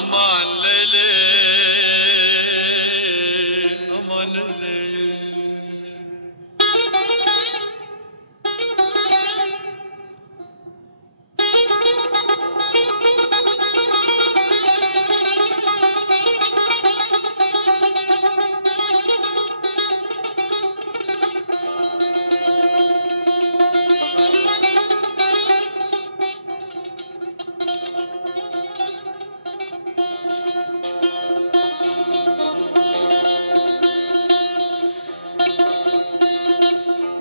امان ليلي امان ليلي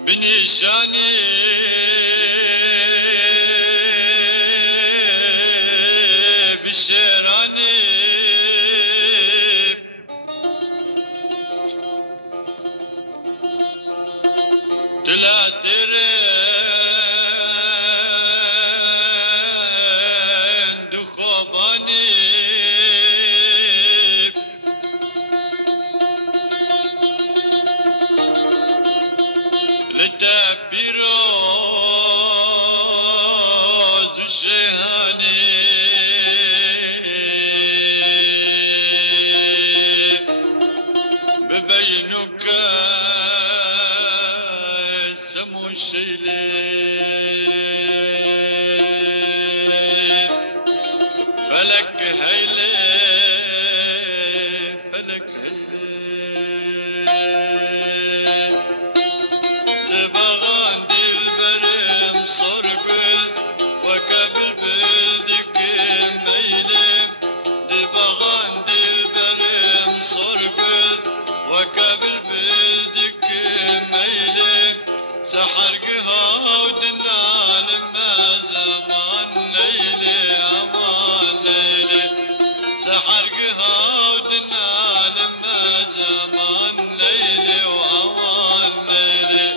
بنشاني بالشيراني تلا ترين دخوباني للتبيروز الشيهاني ببينك سمو الشيلي فلك هيلي فلك هيلي تبغان دي البرم صرقل وكبل بلدك ميلي تبغان دي البرم صرقل وكبل بلدك ميلي سحرقها ودنا لما زمان ليلي امان ليلي سحرقها ودنا لما زمان ليلي وامان ليلي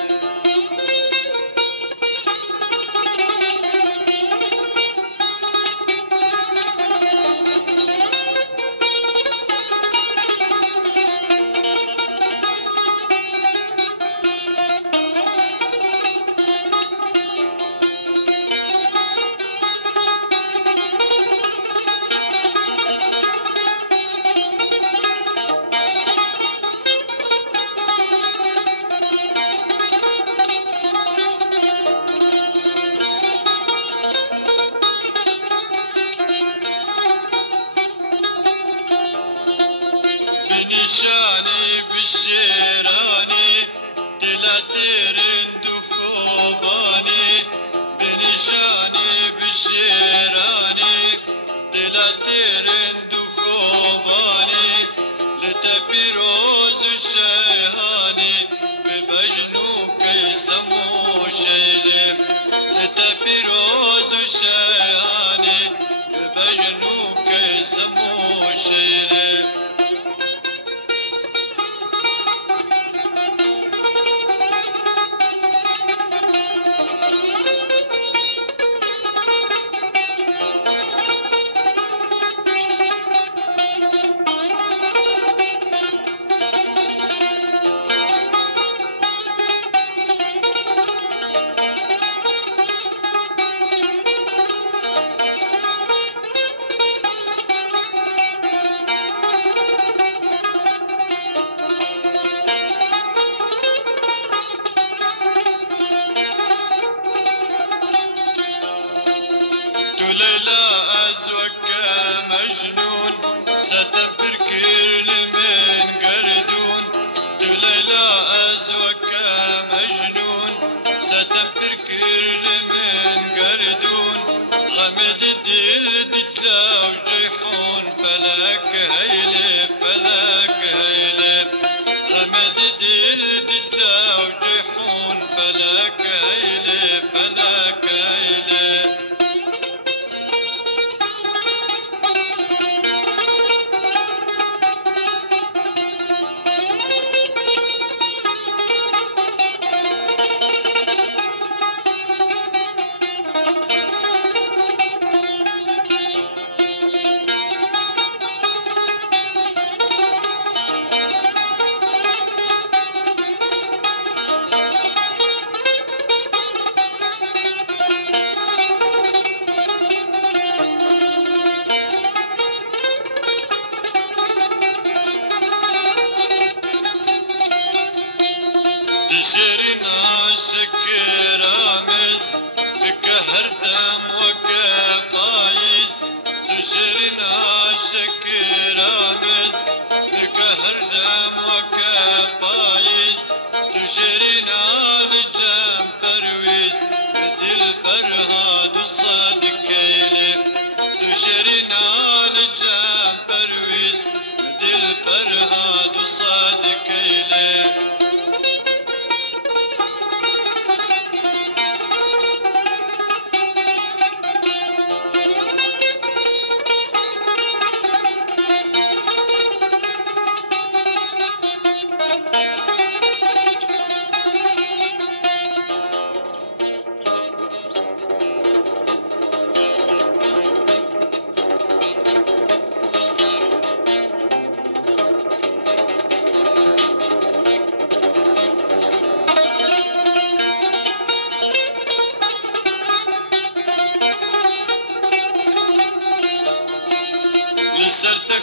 بنشاني بالشيراني دلاتيرن دخوباني بنشاني بالشيراني دلاتيرن دخوباني لتبيروز الشيهاني بمجنوك يسمو شيلي لتبيروز الشيهاني بمجنوك يسمو شيلي ليلى أزوك مجنون ستفر كل من قردون ليلى أزوك مجنون ستفر كل من قردون غمد الدل دجلة وجيحون فلك هيلي فلك هيلي غمد الدل دجلة وجيحون فلك هيلي فلك هيلي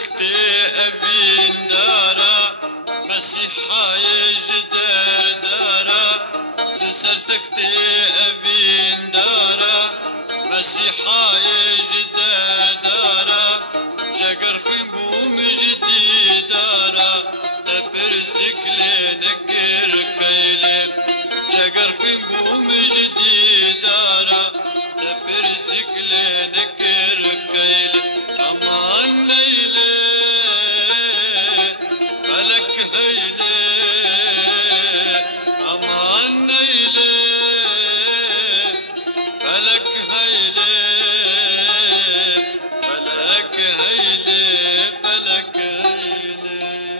تكتي أبين دارا مسيحا يجدر دارا لسر تكتي أبين دارا مسيحا يجدر